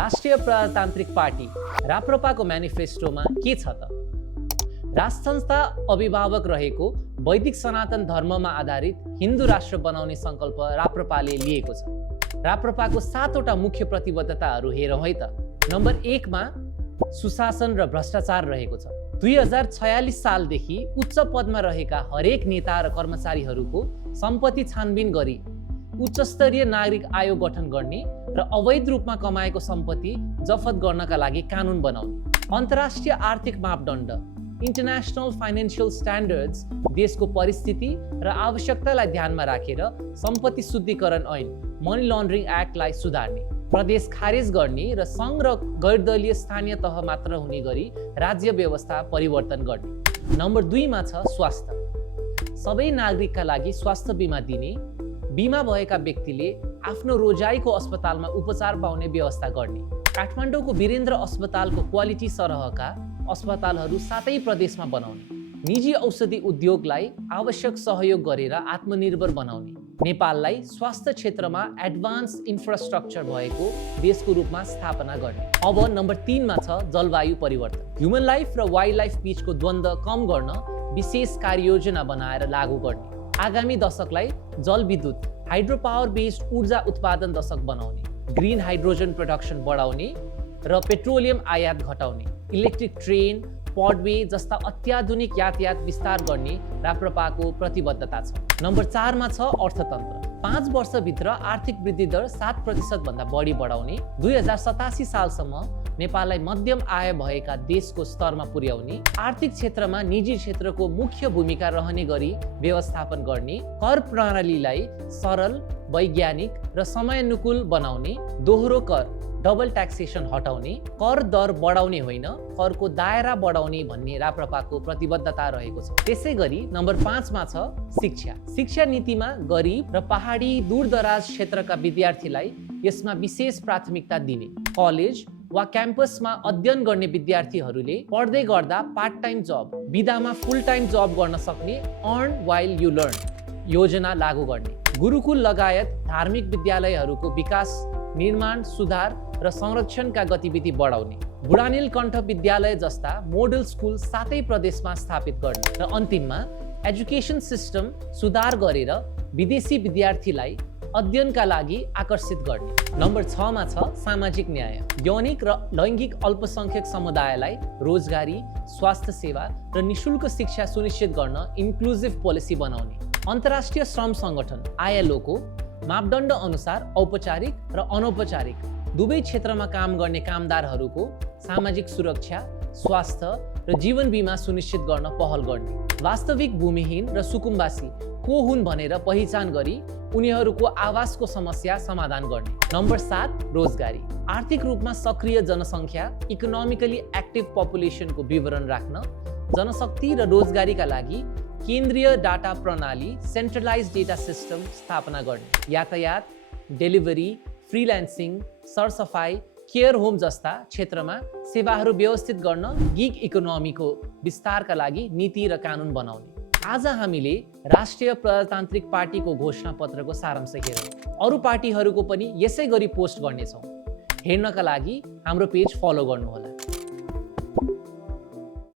राष्ट्रिय प्रजातान्त्रिक पार्टी राप्रपाको म्यानिफेस्टोमा के छ त? राष्ट्र संस्था अभिभावक रहेको वैदिक सनातन धर्ममा आधारित हिन्दू राष्ट्र बनाउने सङ्कल्प राप्रपाले लिएको छ। राप्रपाको 7वटा मुख्य प्रतिबद्धताहरू हेरौँ है त। नम्बर 1 मा सुशासन र भ्रष्टाचार रहेको छ। 2046 सालदेखि उच्च पदमा रहेका हरेक नेता र कर्मचारीहरूको सम्पत्ति छानबिन गरी उच्चस्तरीय नागरिक आयोग गठन गर्ने र अवैध रूपमा कमाएको सम्पत्ति जफत गर्नका लागि कानुन बनाउने। अन्तर्राष्ट्रिय आर्थिक मापदण्ड इन्टरनेसनल फाइनेन्शियल स्ट्यान्डर्ड्स देशको परिस्थिति र आवश्यकतालाई ध्यानमा राखेर सम्पत्ति शुद्धिकरण ऐन मनी लन्ड्रिङ एक्टलाई सुधार्ने। प्रदेश खारेज गर्ने र सङ्घ र गैरदलीय स्थानीय तह मात्र हुने गरी राज्य व्यवस्था परिवर्तन गर्ने। नम्बर 2 मा छ स्वास्थ्य। सबै नागरिकका लागि स्वास्थ्य बिमा दिने, बिमा भएका व्यक्तिले आफ्नो रोजाइको अस्पतालमा उपचार पाउने व्यवस्था गर्ने। काठमाडौँको वीरेन्द्र अस्पतालको क्वालिटी सरहका अस्पतालहरू 7 प्रदेशमा बनाउने। निजी औषधि उद्योगलाई आवश्यक सहयोग गरेर आत्मनिर्भर बनाउने। नेपाललाई स्वास्थ्य क्षेत्रमा एडभान्स इन्फ्रास्ट्रक्चर भएको देशको रूपमा स्थापना गर्ने। अब नम्बर 3 मा छ जलवायु परिवर्तन। ह्युमन लाइफ र वाइल्ड लाइफ बीचको द्वन्द्व कम गर्न विशेष कार्ययोजना बनाएर लागू गर्ने। आगामी दशकलाई जलविद्युत हाइड्रो पावर बेस्ड ऊर्जा उत्पादन दशक बनाउने। ग्रिन हाइड्रोजन प्रोडक्सन बढाउने र पेट्रोलियम आयात घटाउने। इलेक्ट्रिक ट्रेन, पडवे जस्ता अत्याधुनिक यातायात विस्तार गर्ने राप्रपाको प्रतिबद्धता छ। नम्बर 4 मा छ अर्थतन्त्र। 5 वर्षभित्र आर्थिक वृद्धि दर 7% भन्दा बढी बढाउने। 2087 सालसम्म नेपाललाई मध्यम आय भएका देशको स्तरमा पुर्याउने। आर्थिक क्षेत्रमा निजी क्षेत्रको मुख्य भूमिका रहने गरी व्यवस्थापन गर्ने। कर प्रणालीलाई सरल, वैज्ञानिक र समयानुकूल बनाउने। दोहोरो कर डबल ट्याक्सेसन हटाउने। कर दर बढाउने होइन, करको दायरा बढाउने भन्ने राप्रपाको प्रतिबद्धता रहेको छ। त्यसै गरी नम्बर 5 मा छ शिक्षा। शिक्षा नीतिमा गरिब र पहाडी दूरदराज क्षेत्रका विद्यार्थीलाई यसमा विशेष प्राथमिकता दिने। कलेज वा क्याम्पसमा अध्ययन गर्ने विद्यार्थीहरूले पढ्दै गर्दा पार्ट टाइम जब, बिदामा फुल टाइम जब गर्न सक्ने अर्न वाइल यु लर्न योजना लागू गर्ने। गुरुकुल लगायत धार्मिक विद्यालयहरूको विकास, निर्माण, सुधार र संरक्षणका गतिविधि बढाउने। बुढानीलकण्ठ विद्यालय जस्ता मोडल स्कुल 7 प्रदेशमा स्थापित गर्ने। र अन्तिममा एजुकेसन सिस्टम सुधार गरेर विदेशी विद्यार्थीलाई अध्ययनका लागि आकर्षित गर्ने। नम्बर 6 मा छ सामाजिक न्याय। यौनिक र लैङ्गिक अल्पसङ्ख्यक समुदायलाई रोजगारी, स्वास्थ्य सेवा र निशुल्क शिक्षा सुनिश्चित गर्न इन्क्लुजिभ पोलिसी बनाउने। अन्तर्राष्ट्रिय श्रम सङ्गठन ILO को मापदण्ड अनुसार औपचारिक र अनौपचारिक दुवै क्षेत्रमा काम गर्ने कामदारहरूको सामाजिक सुरक्षा, स्वास्थ्य र जीवन बिमा सुनिश्चित गर्न पहल गर्ने। वास्तविक भूमिहीन र सुकुम्बासी को हुन् भनेर पहिचान गरी उनीहरूको आवासको समस्या समाधान गर्ने। नम्बर 7 रोजगारी। आर्थिक रूपमा सक्रिय जनसङ्ख्या, इकोनोमिकली एक्टिभ पपुलेसनको विवरण राख्न, जनशक्ति र रोजगारीका लागि केन्द्रीय डाटा प्रणाली सेन्ट्रलाइज डेटा सिस्टम स्थापना गर्ने। यातायात, डेलिभरी, फ्रिल्यान्सिङ, सरसफाइ, केयर होम जस्ता क्षेत्रमा सेवाहरू व्यवस्थित गर्न गिग इकोनोमीको विस्तारका लागि नीति र कानुन बनाउने। आज हामीले राष्ट्रिय प्रजातान्त्रिक पार्टीको घोषणा पत्रको सारांश हेरौँ। अरू पार्टीहरूको पनि यसै गरी पोस्ट गर्नेछौँ। हेर्नका लागि हाम्रो पेज फलो गर्नुहोला।